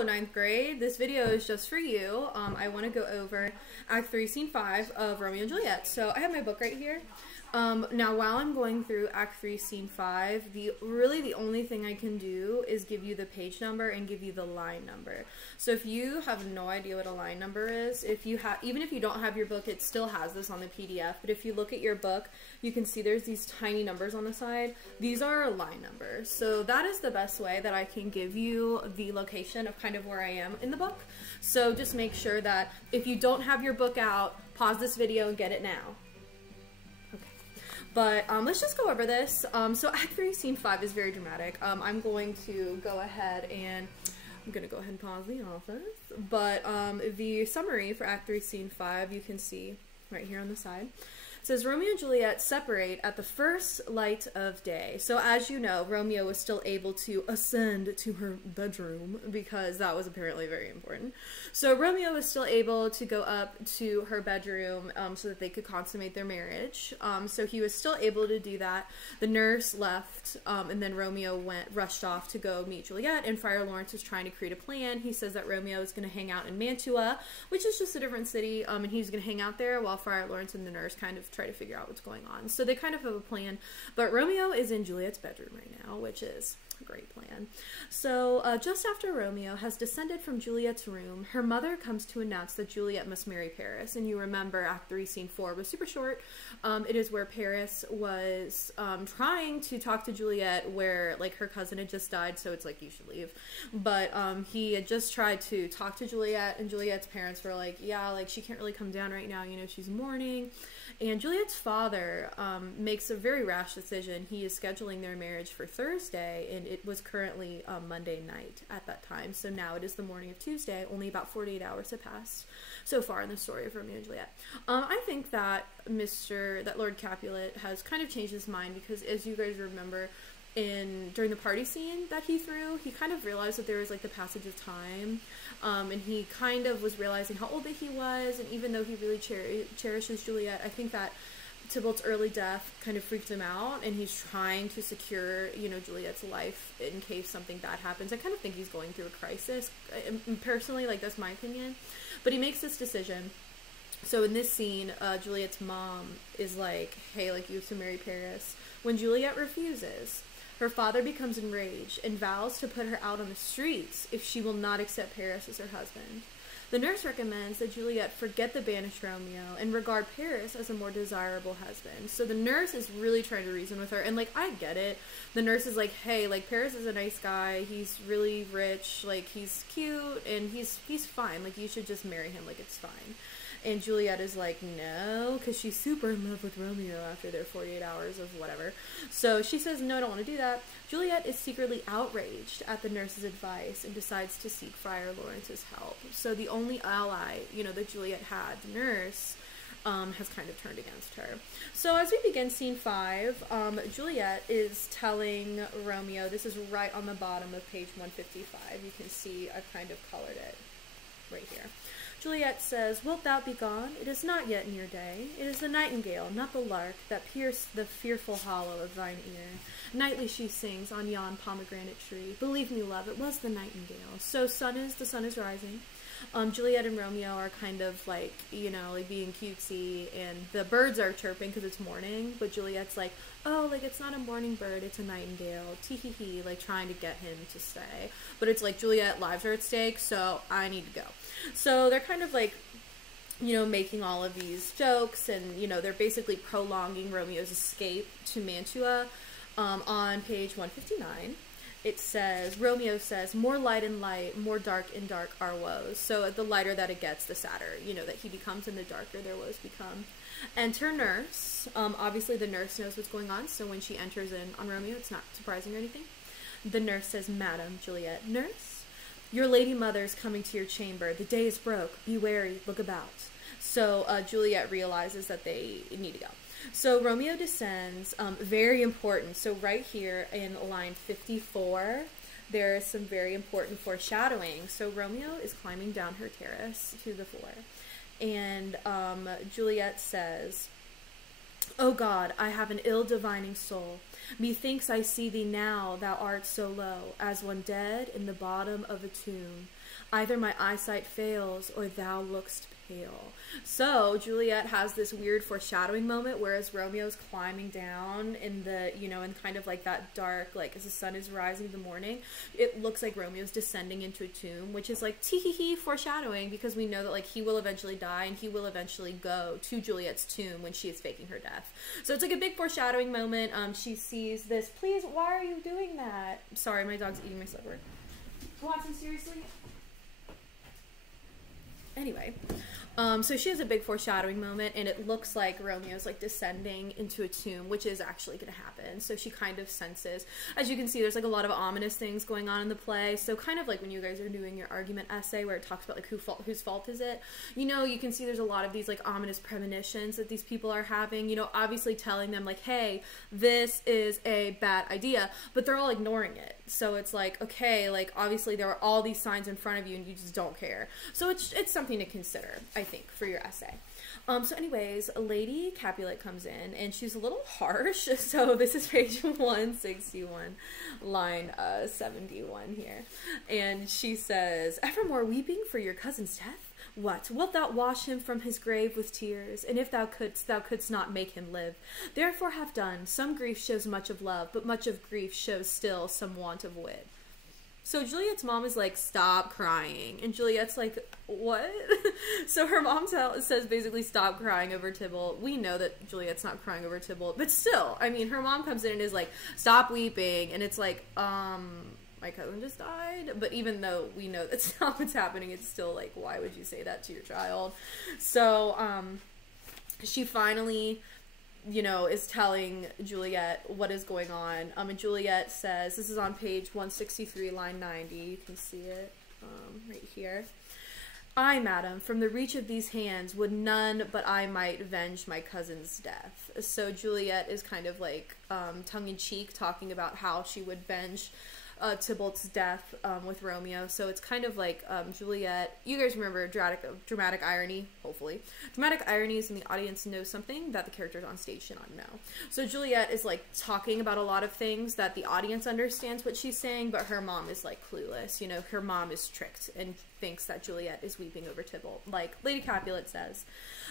Hello, ninth grade. This video is just for you. I want to go over Act 3, Scene 5 of Romeo and Juliet. So I have my book right here. Now, while I'm going through Act 3, Scene 5, really the only thing I can do is give you the page number and give you the line number. So if you have no idea what a line number is, even if you don't have your book, it still has this on the PDF. But if you look at your book, you can see there's these tiny numbers on the side. These are line numbers. So that is the best way that I can give you the location of kind of where I am in the book. So just make sure that if you don't have your book out, pause this video and get it now. But let's just go over this. So Act 3, Scene 5 is very dramatic. I'm going to go ahead and pause the office. But the summary for Act 3, Scene 5, you can see right here on the side. It says, Romeo and Juliet separate at the first light of day. So as you know, Romeo was still able to ascend to her bedroom because that was apparently very important. So Romeo was still able to go up to her bedroom so that they could consummate their marriage. So he was still able to do that. The nurse left and then Romeo rushed off to go meet Juliet, and Friar Lawrence is trying to create a plan. He says that Romeo is going to hang out in Mantua, which is just a different city, and he's going to hang out there while Friar Lawrence and the nurse kind of try to figure out what's going on. So they kind of have a plan, but Romeo is in Juliet's bedroom right now, which is a great plan. So just after Romeo has descended from Juliet's room, her mother comes to announce that Juliet must marry Paris. And you remember Act 3, Scene 4 was super short. It is where Paris was trying to talk to Juliet, where like her cousin had just died, so it's like, you should leave. But he had just tried to talk to Juliet, and Juliet's parents were like, yeah, like she can't really come down right now, you know, she's mourning. And Juliet's father makes a very rash decision. He is scheduling their marriage for Thursday, and it was currently Monday night at that time. So now it is the morning of Tuesday. Only about 48 hours have passed so far in the story of Romeo and Juliet. I think that Lord Capulet has kind of changed his mind because, as you guys remember, during the party scene that he threw, he kind of realized that there was like the passage of time, and he kind of was realizing how old that he was, and even though he really cherishes Juliet, I think that Tybalt's early death kind of freaked him out, and he's trying to secure, you know, Juliet's life in case something bad happens. I kind of think he's going through a crisis, personally, like that's my opinion, but he makes this decision. So in this scene, Juliet's mom is like, hey, like, you have to marry Paris. When Juliet refuses, her father becomes enraged and vows to put her out on the streets if she will not accept Paris as her husband. The nurse recommends that Juliet forget the banished Romeo and regard Paris as a more desirable husband. So the nurse is really trying to reason with her, and like, I get it. The nurse is like, hey, like, Paris is a nice guy, he's really rich, like, he's cute, and he's fine, like, you should just marry him, like, it's fine. And Juliet is like, no, because she's super in love with Romeo after their 48 hours of whatever. So she says, no, I don't want to do that. Juliet is secretly outraged at the nurse's advice and decides to seek Friar Lawrence's help. So the only ally, you know, that Juliet had, the nurse, has kind of turned against her. So as we begin Scene 5, Juliet is telling Romeo, this is right on the bottom of page 155. You can see I've kind of colored it right here. Juliet says, wilt thou be gone? It is not yet near day. It is the nightingale, not the lark, that pierced the fearful hollow of thine ear. Nightly she sings on yon pomegranate tree. Believe me, love, it was the nightingale. So the sun is rising. Juliet and Romeo are kind of like, you know, like being cutesy, and the birds are chirping because it's morning, but Juliet's like, oh, like, it's not a morning bird, it's a nightingale, tee-hee-hee, like, trying to get him to stay. But it's like, Juliet, lives are at stake, so I need to go. So they're kind of like, you know, making all of these jokes, and, you know, they're basically prolonging Romeo's escape to Mantua. On page 159, it says, Romeo says, more light in light, more dark in dark our woes. So the lighter that it gets, the sadder, you know, that he becomes, and the darker their woes become. Enter nurse. Obviously the nurse knows what's going on, so when she enters in on Romeo, it's not surprising or anything. The nurse says, Madam Juliet. Nurse, your lady mother's coming to your chamber. The day is broke. Be wary. Look about. So Juliet realizes that they need to go. So Romeo Descends, very important. So right here in line 54, there is some very important foreshadowing. So Romeo is climbing down her terrace to the floor, and Juliet says, O God, I have an ill divining soul. Methinks I see thee now, thou art so low, as one dead in the bottom of a tomb. Either my eyesight fails, or thou look'st pale. So Juliet has this weird foreshadowing moment, whereas Romeo's climbing down in the, you know, in kind of like that dark, like as the sun is rising in the morning, it looks like Romeo's descending into a tomb, which is like tee-hee-hee foreshadowing, because we know that like he will eventually die and he will eventually go to Juliet's tomb when she is faking her death. So it's like a big foreshadowing moment. She sees this. Please, why are you doing that? Sorry, my dog's eating my slipper. Watson, seriously? Anyway, so she has a big foreshadowing moment, and it looks like Romeo's like descending into a tomb, which is actually going to happen. So she kind of senses, as you can see, there's like a lot of ominous things going on in the play. So kind of like when you guys are doing your argument essay where it talks about like whose fault is it, you know, you can see there's a lot of these like ominous premonitions that these people are having, you know, obviously telling them like, hey, this is a bad idea, but they're all ignoring it. So it's like, okay, like obviously there are all these signs in front of you and you just don't care. So it's something to consider, I think, for your essay. So anyways, Lady Capulet comes in and she's a little harsh. So this is page 161, line 71 here. And she says, Evermore weeping for your cousin's death? What, wilt thou wash him from his grave with tears? And if thou couldst not make him live. Therefore have done. Some grief shows much of love, but much of grief shows still some want of wit. So Juliet's mom is like, stop crying. And Juliet's like, what? So her mom says basically, stop crying over Tybalt. We know that Juliet's not crying over Tybalt, but still, I mean, her mom comes in and is like, stop weeping. And it's like, my cousin just died. But even though we know that's not what's happening, it's still like, why would you say that to your child? So, she finally, you know, is telling Juliet what is going on. And Juliet says, this is on page 163, line 90. You can see it right here. I, madam, from the reach of these hands would none but I might avenge my cousin's death. So Juliet is kind of like tongue-in-cheek talking about how she would avenge Tybalt's death with Romeo. So it's kind of like Juliet, you guys remember dramatic irony, hopefully. Dramatic irony is when the audience knows something that the characters on stage should not know. So Juliet is like talking about a lot of things that the audience understands what she's saying, but her mom is like clueless. You know, her mom is tricked and thinks that Juliet is weeping over Tybalt. Like Lady Capulet says,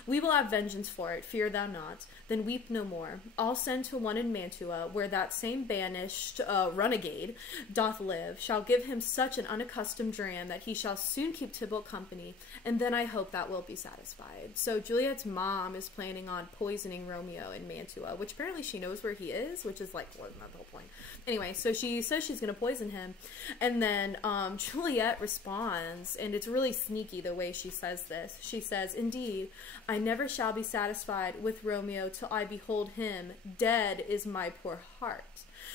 we will have vengeance for it, fear thou not, then weep no more. I'll send to one in Mantua, where that same banished renegade doth live, shall give him such an unaccustomed dram that he shall soon keep Tybalt company, and then I hope that will be satisfied. So Juliet's mom is planning on poisoning Romeo in Mantua, which apparently she knows where he is, which is like, wasn't that the whole point? Anyway, so she says she's going to poison him, and then Juliet responds, and it's really sneaky the way she says this. She says, indeed, I never shall be satisfied with Romeo till I behold him. Dead is my poor heart.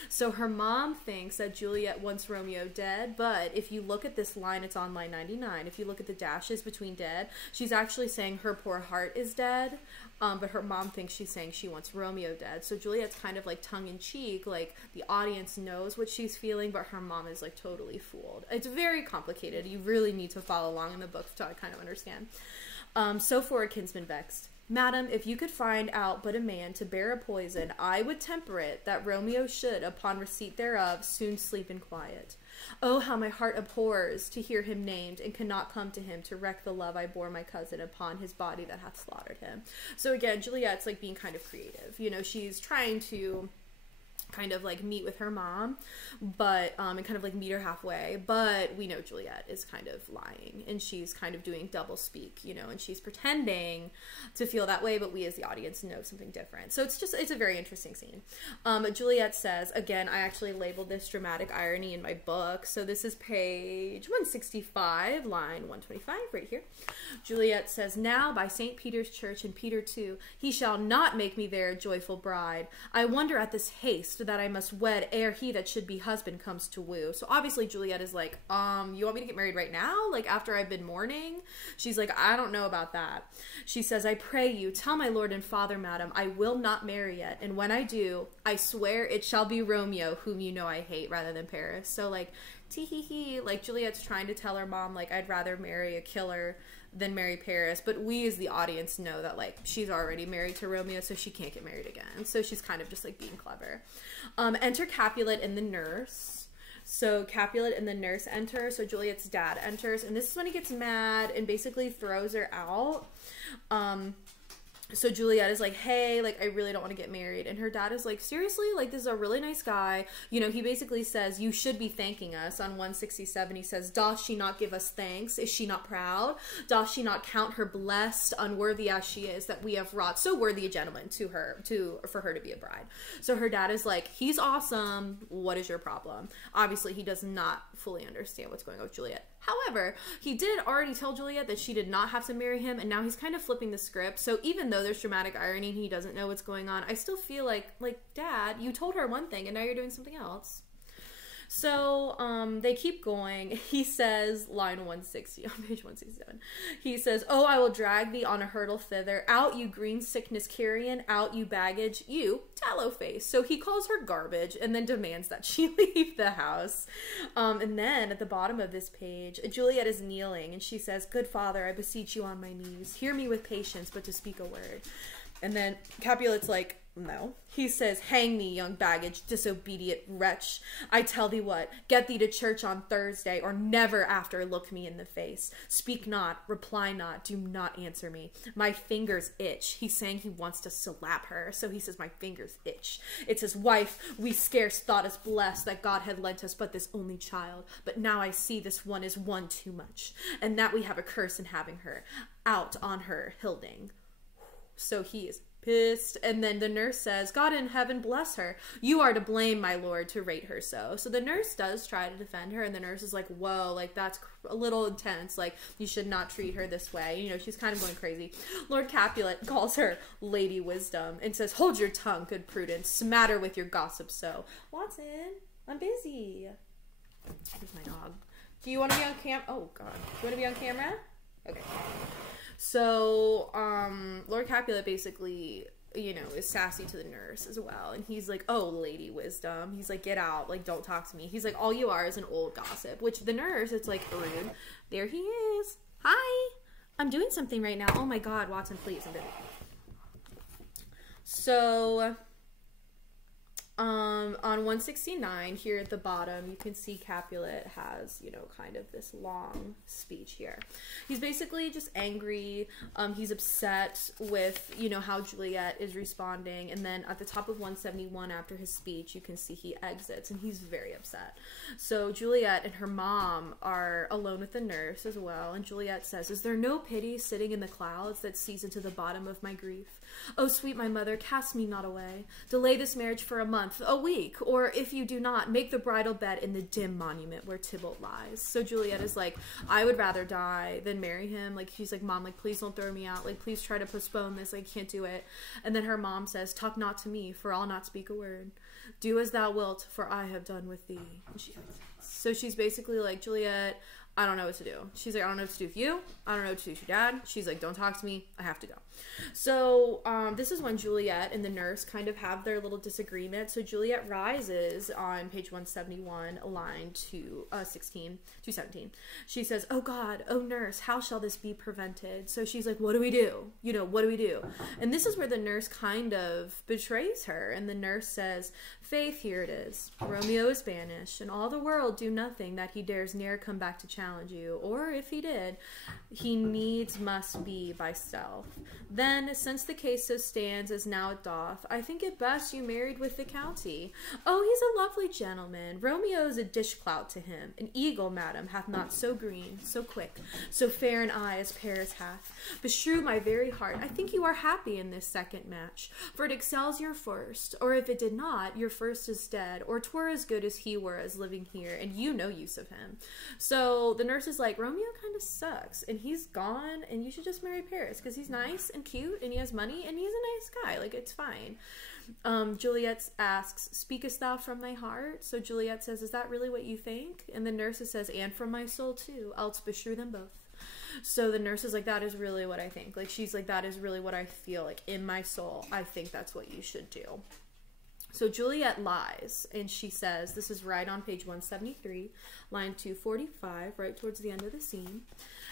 So her mom thinks that Juliet wants Romeo dead, but if you look at this line, it's on line 99. If you look at the dashes between dead, she's actually saying her poor heart is dead, but her mom thinks she's saying she wants Romeo dead. So Juliet's kind of like tongue-in-cheek, like the audience knows what she's feeling, but her mom is like totally fooled. It's very complicated. You really need to follow along in the book to kind of understand. So for a kinsman vexed. Madam, if you could find out but a man to bear a poison, I would temper it, that Romeo should, upon receipt thereof, soon sleep in quiet. Oh, how my heart abhors to hear him named, and cannot come to him to wreak the love I bore my cousin upon his body that hath slaughtered him. So again, Juliet's like being kind of creative. You know, she's trying to kind of like meet with her mom, but and kind of like meet her halfway, but we know Juliet is kind of lying, and she's kind of doing double speak, you know, and she's pretending to feel that way, but we as the audience know something different. So it's a very interesting scene. Juliet says, again, I actually labeled this dramatic irony in my book, so this is page 165, line 125, right here. Juliet says, now by St. Peter's Church and Peter too, he shall not make me there a joyful bride. I wonder at this haste that I must wed ere he that should be husband comes to woo. So obviously Juliet is like, you want me to get married right now? Like after I've been mourning? She's like, I don't know about that. She says, I pray you, tell my lord and father, madam, I will not marry yet. And when I do, I swear it shall be Romeo, whom you know I hate, rather than Paris. So like, tee hee hee. Like, Juliet's trying to tell her mom, like, I'd rather marry a killer than marry Paris. But we as the audience know that, like, she's already married to Romeo, so she can't get married again. So she's kind of just, like, being clever. Enter Capulet and the nurse. So Capulet and the nurse enter. So Juliet's dad enters. And this is when he gets mad and basically throws her out. So Juliet is like, hey, like, I really don't want to get married. And her dad is like, seriously? Like, this is a really nice guy. You know, he basically says, you should be thanking us. On 167, he says, doth she not give us thanks? Is she not proud? Doth she not count her blessed, unworthy as she is, that we have wrought so worthy a gentleman for her to be a bride? So her dad is like, he's awesome. What is your problem? Obviously, he does not fully understand what's going on with Juliet. However, he did already tell Juliet that she did not have to marry him, and now he's kind of flipping the script. So even though there's dramatic irony and he doesn't know what's going on, I still feel like, Dad, you told her one thing and now you're doing something else. So, they keep going. He says, line 160, on page 167, he says, oh, I will drag thee on a hurdle thither. Out, you green sickness carrion. Out, you baggage. You, tallow face. So he calls her garbage and then demands that she leave the house. And then at the bottom of this page, Juliet is kneeling and she says, good father, I beseech you on my knees. Hear me with patience, but to speak a word. And then Capulet's like, no. He says, hang me, young baggage, disobedient wretch. I tell thee what, get thee to church on Thursday, or never after look me in the face. Speak not, reply not, do not answer me. My fingers itch. He's saying he wants to slap her, so he says, my fingers itch. It says, wife, we scarce thought us blessed that God had lent us but this only child. But now I see this one is one too much, and that we have a curse in having her. Out on her, Hilding. So he is pissed. And then the nurse says, God in heaven bless her. You are to blame, my lord, to rate her so. So the nurse does try to defend her, and the nurse is like, whoa, like, that's a little intense. Like, you should not treat her this way. You know, she's kind of going crazy. Lord Capulet calls her Lady Wisdom and says, hold your tongue, good Prudence. Smatter with your gossip so. Watson, I'm busy. Here's my dog. Do you want to be on cam? Oh, God. Do you want to be on camera? Okay. So, Lord Capulet basically, you know, is sassy to the nurse as well. And he's like, oh, Lady Wisdom. He's like, get out. Like, don't talk to me. He's like, all you are is an old gossip. Which the nurse, it's like, rude. There he is. Hi. I'm doing something right now. Oh my God, Watson, please. I'm busy. So, on 169 here at the bottom, you can see Capulet has, you know, kind of this long speech here. He's basically just angry. He's upset with, you know, how Juliet is responding. And then at the top of 171 after his speech, you can see he exits and he's very upset. So Juliet and her mom are alone with the nurse as well. And Juliet says, is there no pity sitting in the clouds that sees into the bottom of my grief? Oh, sweet my mother, cast me not away. Delay this marriage for a month, a week, or if you do not, make the bridal bed in the dim monument where Tybalt lies. So Juliet is like, I would rather die than marry him. Like, she's like, Mom, like, please don't throw me out. Like, please try to postpone this. I can't do it. And then her mom says, talk not to me, for I'll not speak a word. Do as thou wilt, for I have done with thee. So she's basically like, Juliet, I don't know what to do. She's like, I don't know what to do with you. I don't know what to do with your dad. She's like, don't talk to me. I have to go. So this is when Juliet and the nurse kind of have their little disagreement. So Juliet rises on page 171, line 217. She says, oh God, oh nurse, how shall this be prevented? So she's like, what do we do? You know, what do we do? And this is where the nurse kind of betrays her. And the nurse says, faith, here it is. Romeo is banished, and all the world do nothing that he dares ne'er come back to challenge you. Or if he did, he needs must be by stealth. Then, since the case so stands as now it doth, I think it best you married with the county. Oh, he's a lovely gentleman. Romeo is a dishclout to him. An eagle, madam, hath not so green, so quick, so fair an eye as Paris hath. Beshrew my very heart, I think you are happy in this second match, for it excels your first, or if it did not, your first is dead, or 'twere as good as he were as living here, and you no use of him. So the nurse is like, Romeo kind of sucks, and he's gone, and you should just marry Paris, because he's nice and cute, and he has money, and he's a nice guy, like, it's fine. Juliet asks, speakest thou from thy heart? So Juliet says, is that really what you think? And the nurse says, and from my soul too, else beshrew them both. So the nurse is like, that is really what I think. Like, she's like, that is really what I feel, like, in my soul, I think that's what you should do. So Juliet lies, and she says, this is right on page 173, line 245, right towards the end of the scene.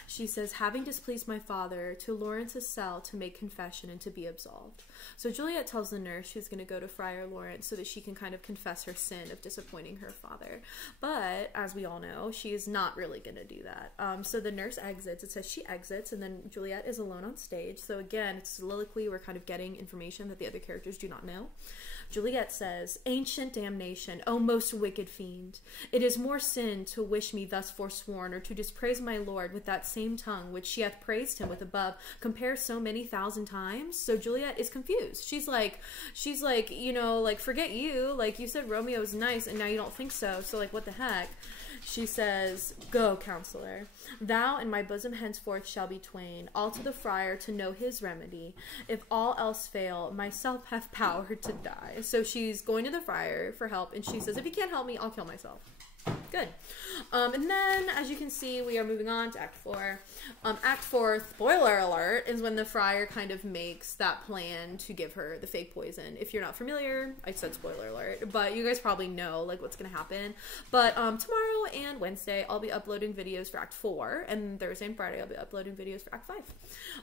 She says, having displeased my father, to Lawrence's cell to make confession and to be absolved. So Juliet tells the nurse she's going to go to Friar Lawrence so that she can kind of confess her sin of disappointing her father. But, as we all know, she is not really going to do that. So the nurse exits. It says she exits, and then Juliet is alone on stage. So again, it's soliloquy. We're kind of getting information that the other characters do not know. Juliet says, ancient damnation, O most wicked fiend! It is more sin to wish me thus forsworn, or to dispraise my lord with that same tongue which she hath praised him with above, compare so many thousand times. So Juliet is confused. She's like, you know, like, forget you. Like, you said Romeo's nice, and now you don't think so. So, like, what the heck? She says, go, counselor. Thou and my bosom henceforth shall be twain, all to the friar to know his remedy. If all else fail, myself hath power to die. So she's going to the friar for help, and she says, if he can't help me, I'll kill myself. Good. And then, as you can see, we are moving on to Act 4. Act 4, spoiler alert, is when the friar kind of makes that plan to give her the fake poison. If you're not familiar, I said spoiler alert, but you guys probably know, like, what's going to happen. But tomorrow and Wednesday, I'll be uploading videos for Act 4, and Thursday and Friday, I'll be uploading videos for Act 5.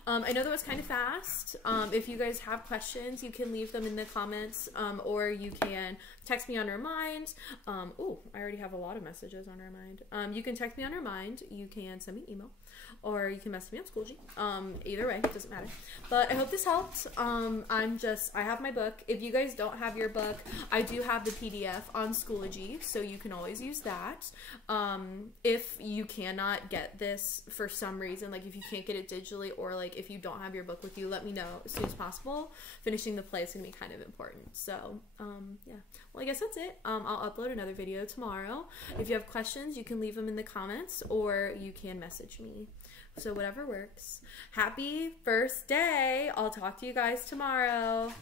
I know that was kind of fast. If you guys have questions, you can leave them in the comments, or you can text me on Remind. Ooh, I already have a lot of messages on Remind. You can text me on Remind. You can send me an email, or you can message me on Schoology. Either way, it doesn't matter. But I hope this helped. I have my book. If you guys don't have your book, I do have the PDF on Schoology, so you can always use that. If you cannot get this for some reason, like if you can't get it digitally, or like if you don't have your book with you, let me know as soon as possible. Finishing the play is going to be kind of important. So, yeah. Well, I guess that's it. I'll upload another video tomorrow. If you have questions, you can leave them in the comments, or you can message me. So whatever works. Happy first day. I'll talk to you guys tomorrow.